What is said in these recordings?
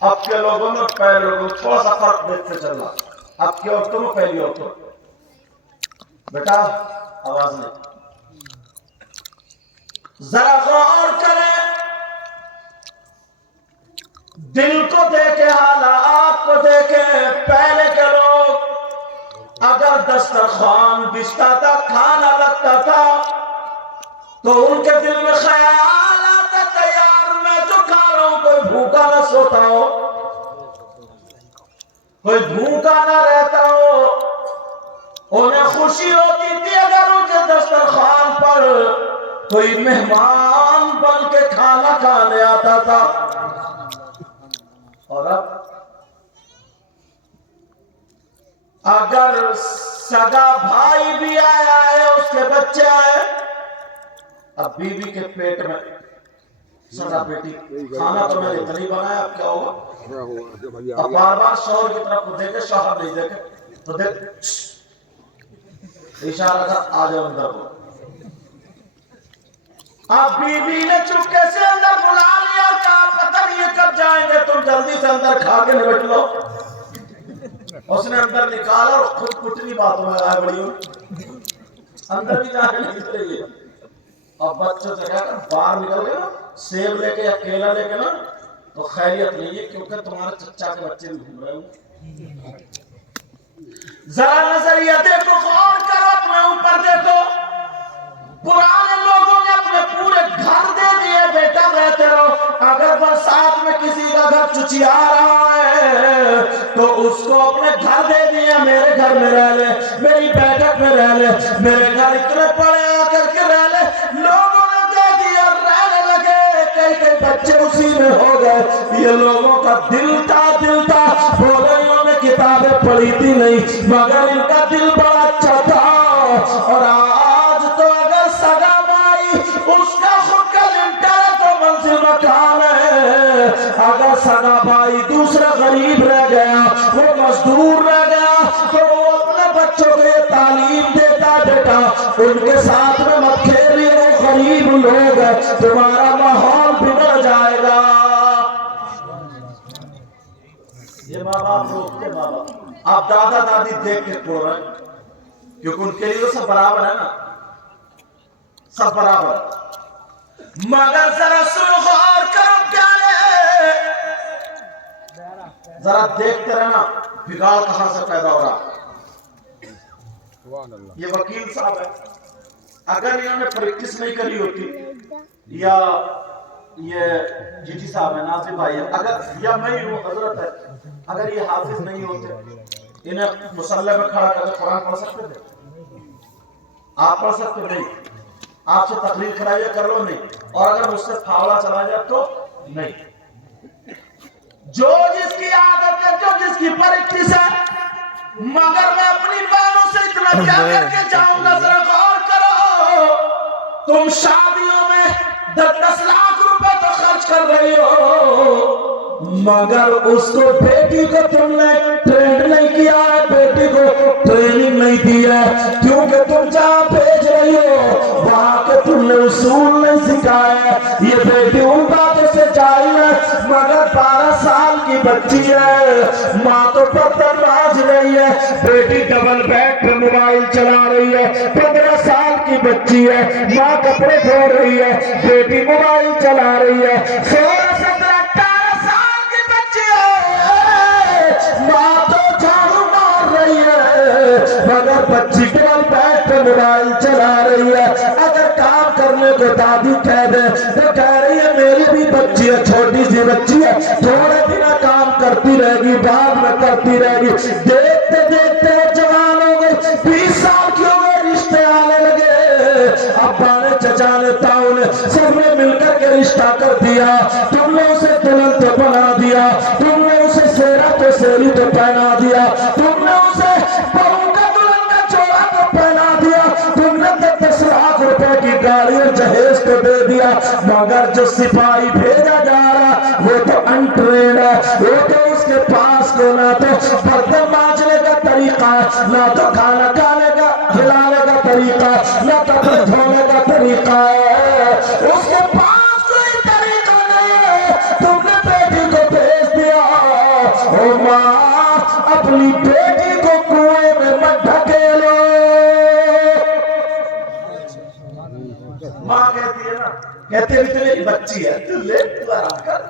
अब के लोगों में पहले लोगों थोड़ा सा फर्क देखते चलना। अब की औरतों में पहली औरतों, बेटा आवाज नहीं, जरा गौर करें, दिल को देखे, हालात को देखे। पहले के लोग अगर दस्तरखान बिछता था, खाना लगता था, तो उनके दिल में ख्याल आता था, यार मैं तो खा रहा हूं, कोई भूखा ना सोता हो, कोई भूखा ना रहता हो। उन्हें खुशी होती थी अगर उनके दस्तरखान पर कोई मेहमान बन के खाना खाने आता था। और अब अगर सगा भाई भी आया है, उसके बच्चे आए, अब बीवी के पेट में सगा बेटी, खाना तो मैंने इतना ही बनाया, अब क्या होगा? अब बार बार शौहर की तरफ देखे, शौहर नहीं देखे तो देख इशारा था, आ जाओ अंदर को। अब बीवी ने चुपके से अंदर बुला लिया, कहा पता नहीं ये कब जाएंगे, तुम जल्दी से अंदर खा के निपट लो। उसने अंदर निकाला और खुद कुटनी बातों में आया, बड़ी अंदर भी जाने नहीं चाहिए। अब बच्चों से कहकर बाहर निकल गए ना, सेब लेके या केला लेके ना, तो खैरियत नहीं है, क्योंकि तुम्हारे चच्चा के बच्चे भी घूम रहे हो। जरा नजरिया देखो, गौर करो, अपने ऊपर देखो। पुराने लोगों ने अपने पूरे घर दे दिए, बेटा रहते रहो। अगर बरसात में किसी का घर चुचिया रहा है तो उसको अपने घर दे दिया, मेरे घर में रह ले, मेरी बैठक में रह ले, मेरे घर इतने पड़े आकर के रह ले। लोगों ने दे दिया, रहने लगे, कई कई बच्चे उसी में हो गए। ये लोगों का दिल था, दिल था। बोलियों में किताबें पढ़ी थी नहीं, मगर इनका दिल बड़ा अच्छा था। और आज तो अगर सगा भाई, उसका खुद का लिंटर है तो मंजिल मकान है। अगर सगा भाई दूसरा गरीब रह गया, वो मजदूर रह गया, तो वो अपने बच्चों को ये तालीम देता, बेटा उनके साथ में मत खेलिए, गरीब लोग, तुम्हारा माहौल बिगड़ जाएगा। ये माँ बाप रोकते, माँ बाप आप दादा दादी देख के तोड़ रहे, क्योंकि उनके लिए तो सब बराबर है ना, सब बराबर। मगर जरा सुनो, गौर करो प्यारे, जरा देखते रहना बिगाड़ कहां से पैदा हो रहा। ये वकील साहब है, अगर इन्होंने प्रैक्टिस नहीं करी होती, या ये जीजी साहब है, नासिर भाई है, अगर या मैं ही हूं, हजरत है, अगर ये हाफिज नहीं होते, इन्हें मुसल्ले में खड़ा करके कुरान पढ़ सकते थे? आप पढ़ सकते नहीं, आपसे तकरीर कराइए कर लो नहीं, और अगर मुझसे फावड़ा चला जाए तो नहीं। जो जिसकी आदत है, जो जिसकी प्रैक्टिस है। मगर मैं अपनी बहनों से इतना क्या करके जाऊंगा, जरा गौर करो। तुम शादियों में 10-10 लाख रुपए तो खर्च कर रही हो, मगर उसको बेटी को तुमने ट्रेंड नहीं किया है, बेटी को ट्रेनिंग नहीं दी है, क्योंकि तुम जहाँ भेज रही हो वहां के तुमने उसूल नहीं सिखाया। ये बेटी उन बातों से जाहिल है, मगर 12 साल की बच्ची है, माँ तो बर्तन मांज रही है, बेटी डबल बेड पे मोबाइल चला रही है। 15 साल की बच्ची है, माँ कपड़े धो रही है, बेटी मोबाइल चला रही है। 16-17-18 साल की बच्ची है, माँ तो झाड़ू मार रही है, मगर बच्ची डबल बेड पे मोबाइल चला रही है। अगर काम करने को दादी कह दे तो कह रही है मेरी भी बच्ची है, छोटी सी बच्ची है, थोड़े दिन काम करती रहेगी, बाद में करती रहेगी। देखते देखते जवान हो गई, 20 साल की हो गई, रिश्ते आने लगे। अब्बा ने, चचा ने, ताऊ ने, सबने मिलकर के रिश्ता कर दिया। तुमने उसे दुल्हन तो बना दिया, तुमने उसे सेरा तो सेरी तो पहना दिया, तुमने उसे बहू का दुल्हन का चोला तो पहना दिया, तुमने 10 लाख रुपए की गाड़ी और जहेज तो दे दिया। मगर जो सिपाही भेजा जा रहा वो तो अनट्रेंड है, वो तो उसके पास को ना तो बर्तन मांजने का तरीका, ना तो खाना खाने का खिलाने का तरीका, ना कपड़े धोने का तरीका है, उसके पास कोई तरीका नहीं है। तुमने बेटी को भेज दिया बच्ची है, तू ले, तू आराम कर,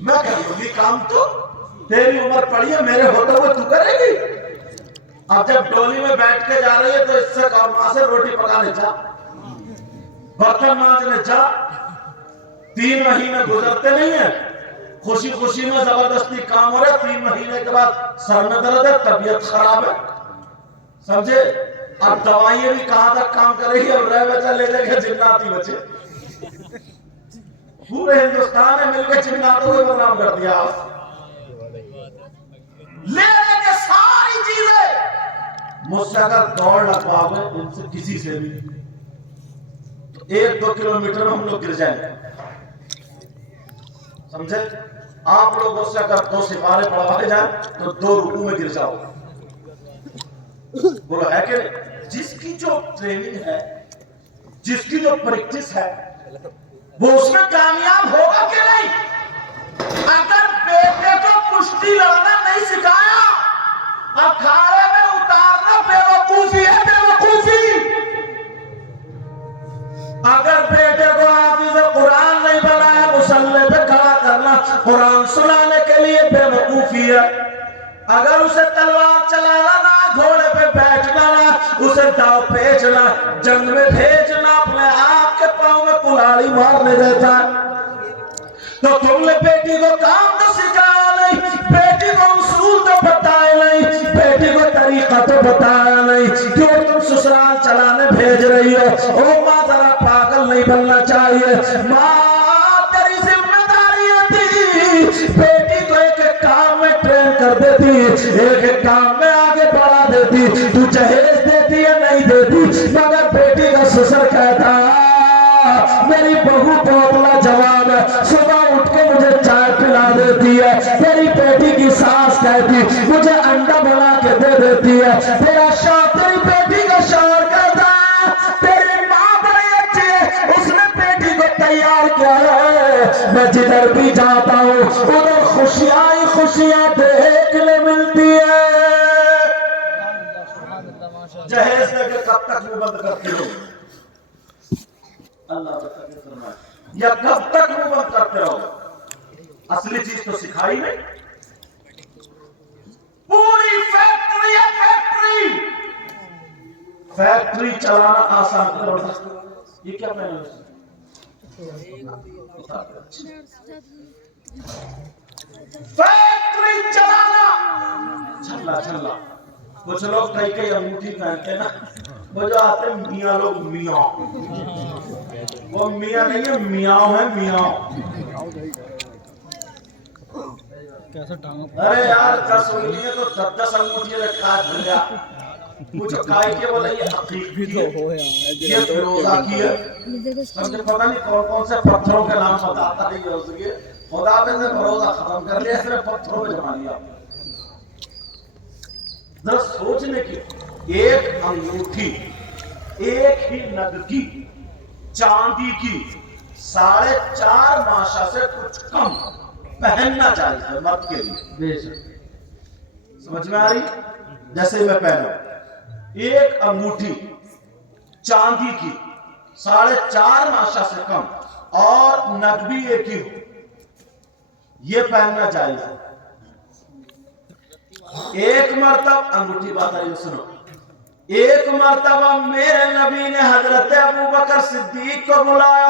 मैं कर लूंगी काम, तो तेरी उम्र पड़ी है, मेरे होते हुए तू करेगी। अब जब डोली में बैठ के जा रही है तो इससे कहा मां से रोटी पकाने जा, बर्तन मांजने जा। 3 महीने गुजरते नहीं है, खुशी खुशी में जबरदस्ती काम हो रहा है, 3 महीने के बाद सर में दर्द है, तबीयत खराब है, समझे। अब दवाइयां भी कहां तक काम करेगी, अब रह बचा ले लेके जिन्नाती बचे, पूरे हिंदुस्तान में मिलकर जिन्नातों को बदनाम कर दिया, ले लेके सारी चीजें। मुझसे अगर दौड़ लगवाओगे इनसे किसी से भी, तो 1-2 किलोमीटर में हम लोग गिर जाएंगे, समझे। आप लोगों से अगर 2 सिपारे पढ़वाए जाए तो 2 रुकू में गिर जाओ, बोलो है कि नहीं। जिसकी जो ट्रेनिंग है, जिसकी जो प्रैक्टिस है, वो उसमें कामयाब होगा कि नहीं। अगर बेटे को कुश्ती लड़ना नहीं सिखाया, अखाड़े में उतारना बेवकूफी है, बेवकूफी। अगर बेटे को हाफिज़ कुरान नहीं बनाया, मुसल्ले पे खड़ा करना कुरान सुनाने के लिए, बेवकूफी है। अगर उसे तलवार चलाना ना, घोड़े पे बैठना ना, उसे दाव पेचना, जंग में भेजना, अपने आप के पांव में कुल्हाड़ी मारने देता। तो तुमने बेटी को काम तो सिखाया नहीं, बेटी को उसूल तो बताया नहीं, बेटी को तरीका तो बताया नहीं, क्यों तुम ससुराल चलाने भेज रही हो। ओ माँ, जरा पागल नहीं बनना चाहिए। माँ, तेरी जिम्मेदारी थी बेटी को एक काम में ट्रेन कर देती, एक काम में आगे बढ़ा देती, तू जहेज देती या नहीं देती। मगर बेटी का ससुर कहता, मेरी बहू बोतला जवाब है, सुबह उठ के मुझे चाय पिला देती है। तेरी बेटी की सास कहती, मुझे अंडा बना के दे देती है। तेरा शौहर, तेरी बेटी का शौहर कहता, तेरी माँ बड़ी अच्छी है, उसने बेटी को तैयार किया है। मैं जिधर भी जाता हूँ उधर खुशियां ही खुशियां देखने मिलती है। जहेज देके कब तक मुंह बंद करते हो, अल्लाह फरमाए, या कब तक मुंह बंद करते रहो। असली चीज तो सिखाई नहीं। पूरी फैक्ट्री है, फैक्ट्री चलाना आसान करो। ये क्या पहले फैक्ट्री चलाना छल्ला छल्ला। कुछ लोग कई अंगूठी पहनते ना, वो जो आते मियाँ लोग, मियाँ, वो मियाँ नहीं है, मियाँ है, मियाँ। अरे यार 10 उंगली है तो 10 अंगूठी रखा भैया। कुछ काय के बोले ये अकीक भी है, ये फिरोजा की है, मुझे पता नहीं कौन कौन से पत्थरों के नाम बताता है। ये उसके खुदा पे से भरोसा खत्म कर लिया, सिर्फ पत्थरों में जमा लिया। जरा सोचने की, एक अंगूठी एक ही नग की चांदी की 4.5 माशा से कुछ कम पहनना चाहिए मर्द के लिए। समझ में आ रही। जैसे मैं पहनूं एक अंगूठी चांदी की 4.5 माशा से कम और नग भी एक ही हो, ये पहनना चाहिए। एक मर्तबा अंगूठी बात आई, सुनो। एक मर्तबा मेरे नबी ने हजरत अबू बकर सिद्दीक को बुलाया,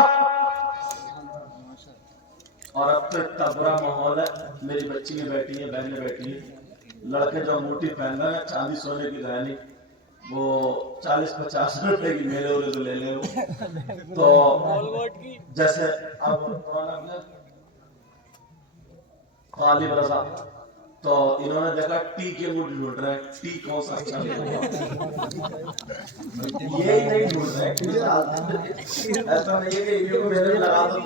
और अब तो इतना बुरा माहौल है, मेरी बच्ची में बैठी है, बहन में बैठी है, लड़के जो अंगूठी पहन रहे हैं चांदी सोने की रहनी, वो 40-50 रुपए की मेरे वाले को ले ले। तो जैसे अब गालिब रजा, तो इन्होंने देखा टी के मूड ढूंढ रहे हैं, टी कौन सा अच्छा यही नहीं ढूंढ रहे। ऐसा नहीं है कि ये मेरे लगा दो,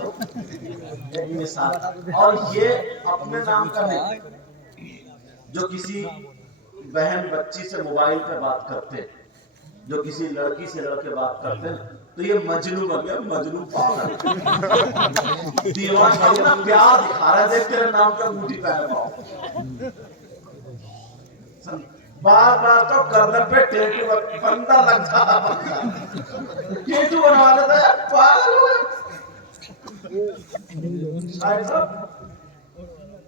एक मिसाल। और ये अपने नाम का नहीं, जो किसी बहन बच्ची से मोबाइल पे बात करते, जो किसी लड़की से लड़के बात करते हैं, तो ये मजनू बन गया, मजनू पागल दीवाना ना, प्यार दिखा रहा है, देख तेरे नाम का अंगूठी पहन पाओ। बार बार तो गर्दन पे टेटू बंदा लग जाता, टेटू बनवा लेता है, पागल हुआ।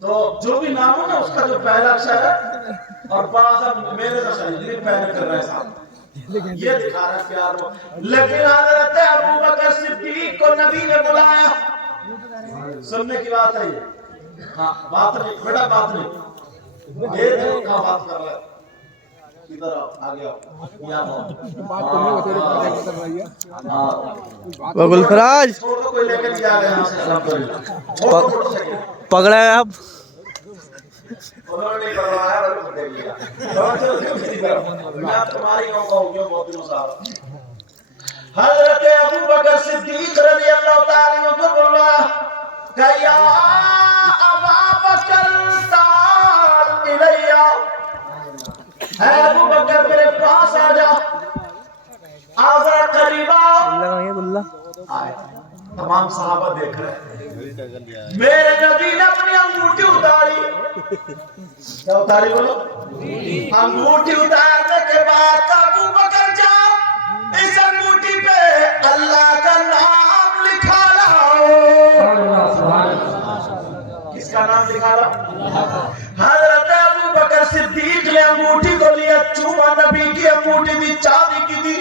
तो जो भी नाम हो ना उसका जो पहला अक्षर है और बड़ा सा मेरे का शरीर पहले कर रहे साहब ये दिखा रहा है प्यार वो। लेकिन हजरत अबू बकर सिद्दीक को नबी ने बुलाया। सुनने की बात है ये। हाँ बात नहीं बेटा बात नहीं ये देखो क्या बात कर रहा है। इधर आओ आगे आओ गुलफराज कोई लेकर नहीं जा रहे हैं पकड़ा है आप उन्होंने नहीं करवाया मैं तुम्हारी बहुत दिनों से हजरत अबू बकर सिद्दीक रज़ी अल्लाह ताला अन्हु को बोला या अबा बकर ताल इलैया है अबू बकर मेरे पास आ जा आजा करीबा गुल्ला आए तमाम सहाबा देख रहे हैं मेरे नबी ने अपनी अंगूठी उतारी। क्या उतारी बोलो? अंगूठी उतारने के बाद अबू बकर जाओ इस अंगूठी पे अल्लाह का नाम लिखा लाओ। किसका नाम लिखा लाओ? हजरत अबू बकर सिद्दीक ने अंगूठी को लिया चूमा नबी की अंगूठी भी चांदी की थी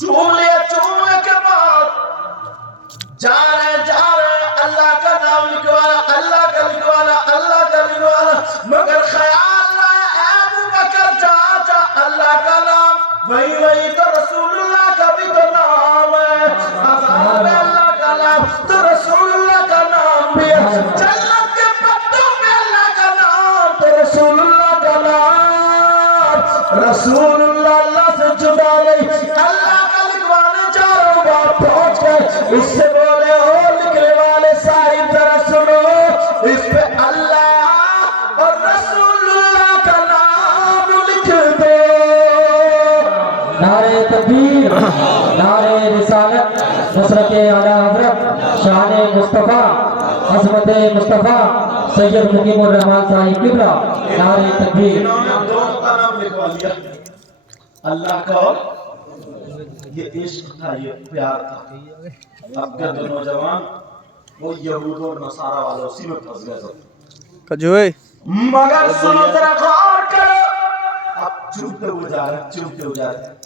चूम लिया। चूमने के बाद जा रहे अल्लाह का नाम लिखवाना अल्लाह का लिखवाना मगर ख्याल अबू बकर जा अल्लाह का नाम वही तो रसूलुल्लाह का भी तो नाम है। अल्लाह का नाम तो रसूलुल्लाह का नाम भी है। जन्नत के पत्तों में अल्लाह का नाम तो रसूलुल्लाह का नाम। रसूलुल्लाह अल्लाह से जुदा नहीं अल्लाह का लिखवाने चारों बार पहुंच गए। उससे बोले हो लिखने वाले साहिब जरा सुनो इस पे अल्लाह और रसूलुल्लाह का नाम लिख दो। नारे तकबीर नारे रिसालत नुसरत आला हज़रत शान मुस्तफा अज़मत मुस्तफा सैयद मुकीमुर रहमान साहिब किबला। नारे तकबीर इन्होंने दोनों का नाम लिखवा लिया अल्लाह का और ये इश्क था ये प्यार था। अब के दो नौजवान वो यहूद और नसारा वाले उसी में फंस गए सब। कजोए मगर सुनो जरा गौर करो अब चूमते हुए जा रहे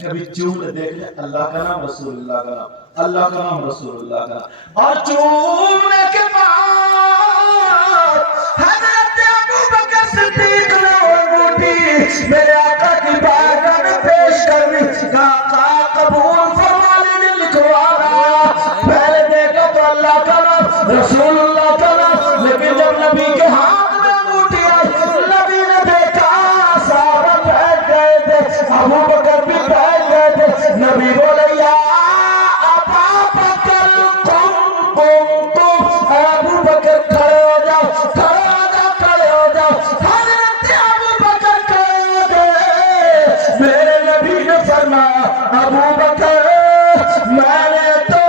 कभी चूम ले देख ले अल्लाह का नाम रसूलुल्लाह का नाम अल्लाह का नाम रसूलुल्लाह का नाम। और चूमने के बाद हजरत अबू बकर सिद्दीक ने अंगूठी मेरे आका की बारगाह में पेश कर दी। आका कबूल फरमा ले लिखवाना। पहले देखा तो अल्लाह का नाम रसूलुल्लाह का नाम लेकिन जब नबी के हाथ में अंगूठी आई नबी ने देखा साहबा बैठ गए थे अबू बकर भी बैठ गए थे। नबी बोले या अबा बकर तुम अबू बकर खड़े हो जाओ हजरत अबू बकर खड़े हो गए। मेरे नबी ने फरमाया अबू बकर मैंने तो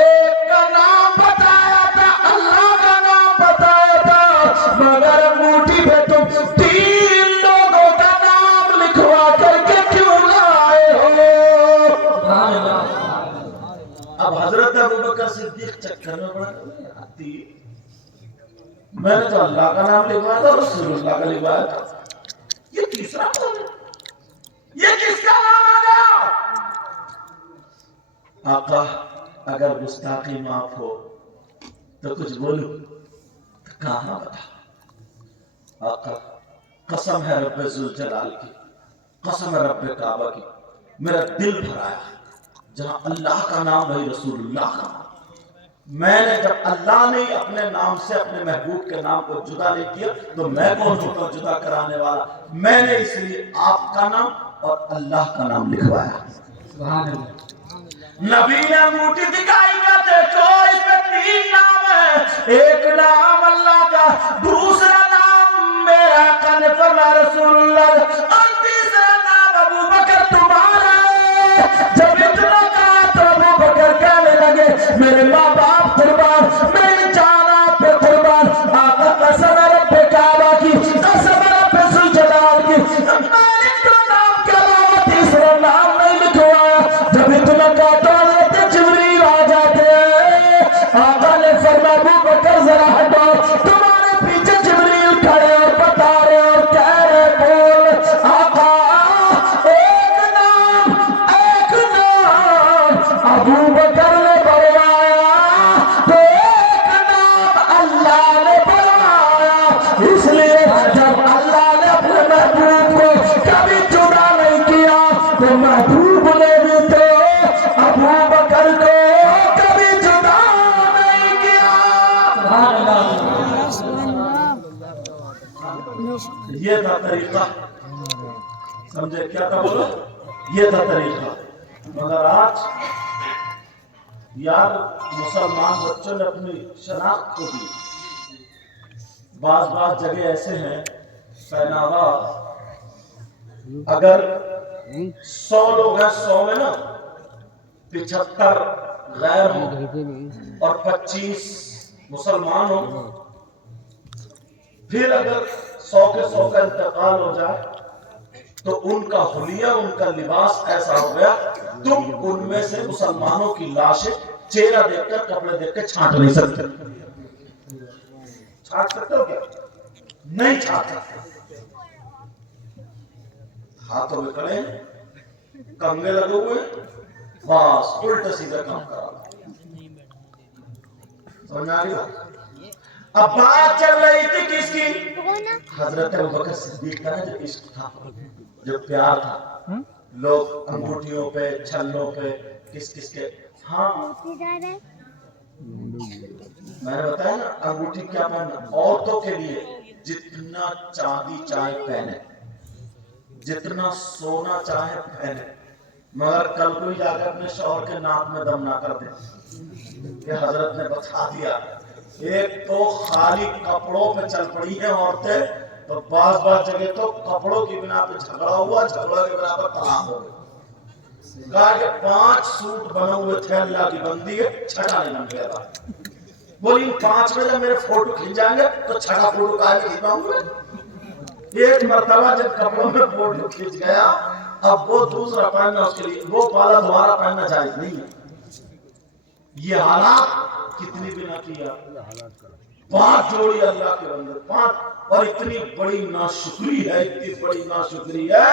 एक का नाम बताया था अल्लाह का नाम बताया था मगर अंगूठी पे तुम तीन लोगों का नाम लिखवा करके क्यों लाए हो? अब हजरत अबू बकर सिद्दीक चक्कर में पड़ा मैंने तो अल्लाह का नाम लिखवाया था रसूलुल्लाह का लिखवाया था ये तीसरा कौन है? ये किसका नाम आ गया? आका अगर गुस्ताखी माफ हो तो कुछ बोलूं तो कहां बता। आका कसम है रब्बे जुल जलाल की कसम है रब्बे काबा की मेरा दिल भराया जहां अल्लाह का नाम वही रसूलुल्लाह का नाम। मैंने जब अल्लाह ने अपने नाम से अपने महबूब के नाम को जुदा नहीं किया तो मैं कौन होता जुदा कराने वाला। मैंने इसलिए आपका नाम और अल्लाह का नाम लिखवाया। नबी ने अंगूठी दिखाई का देखो इसमें तीन नाम है एक नाम अल्लाह का दूसरा नाम मेरा कनफरमा रसूलुल्लाह और तीसरा नाम अबू बकर तुम्हारा। जब इतना कहा तो अबू बकर कहने लगे मेरे माँ बाप कुर्बान मेरी जान आप पे कुर्बान आका कसम रब्बे काबा की कसम रब्बे जुल जलाल की मैंने तो नाम के अलावा तीसरा नाम नहीं लिखवाया। जब इतना कहा तो हज़रत जिब्रील आ जाते सुभान अल्लाह ये था तरीका, समझे क्या था बोलो, ये था तरीका। मगर आज यार मुसलमान बच्चों ने अपनी शनाख्त खो दी। बाज जगह ऐसे हैं पहनावा, अगर 100 लोग हैं, 100 में ना 75 गैर हो और 25 मुसलमान हो, फिर अगर 100 के 100 का इंतकाल हो जाए तो उनका हुलिया, उनका लिबास ऐसा हो गया, तुम उनमें से मुसलमानों की लाशें चेहरा देखकर, कपड़े देखकर छांट नहीं सकते। छांट सकते हो क्या? नहीं छांट सकते। हाथों में कड़े, कंगे लगे हुए, बस उल्टे सीधे काम करा। समझ आ रही बात? अब बात चल रही थी किसकी? हजरत अबू बकर सिद्दीक का जो इश्क था, जो प्यार था, लोग अंगूठियों पे, छल्लों पे, किस किस के, हाँ मैंने बताया ना, अंगूठी क्या पहनना औरतों के लिए, जितना चांदी चाहे पहने, जितना सोना चाहे पहने, मगर कल कोई जाकर अपने शौहर के नाक में दम ना कर दे। कि हजरत ने बता दिया, एक तो खाली कपड़ों पे चल पड़ी है औरतें, तो बाज जगह तो कपड़ों की बिना पे झगड़ा हुआ, झगड़ा के बिना पर तलाक हो गई। कहा कि 5 सूट बने हुए थे, अल्लाह की बंदी है, छठा नहीं बन गया था। बोली 5 में जब मेरे फोटो खिंच जाएंगे तो छठा फोटो कहा खिंचवाऊंगा। एक मरतबा जब कपड़ों में फोटो खिंच गया, अब वो दूसरा पहनना उसके लिए, वो वाला दोबारा पहनना जायज नहीं है। ये हालात कितनी भी ना किया, 5 जोड़ी अल्लाह के बंदे, 5, और इतनी बड़ी नाशुक्री है, इतनी बड़ी नाशुक्री है,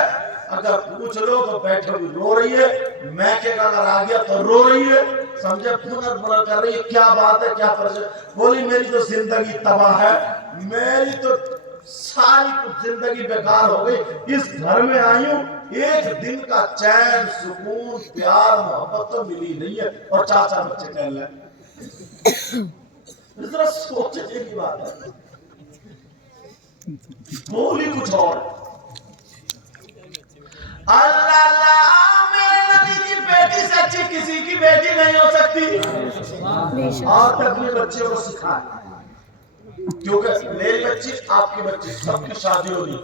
अगर पूछ लो तो बैठे हुए रो रही है, मैं के अगर आ गया तो रो रही है, समझे, पुनर् कर रही है, क्या बात है, क्या परेशान। बोली मेरी तो जिंदगी तबाह है, मेरी तो सारी कुछ जिंदगी बेकार हो गई, इस घर में आई हूँ, एक दिन का चैन, सुकून, प्यार, मोहब्बत तो मिली नहीं है, और 4 बच्चे कह रहे हैं। जरा सोचने की बात है, बोली कुछ और, अल्लाह मेरे नबी की बेटी से अच्छी किसी की बेटी नहीं हो सकती। और अपने बच्चे को सिखाए, क्योंकि मेरी बच्ची, आपकी बच्ची, सबकी शादी होगी,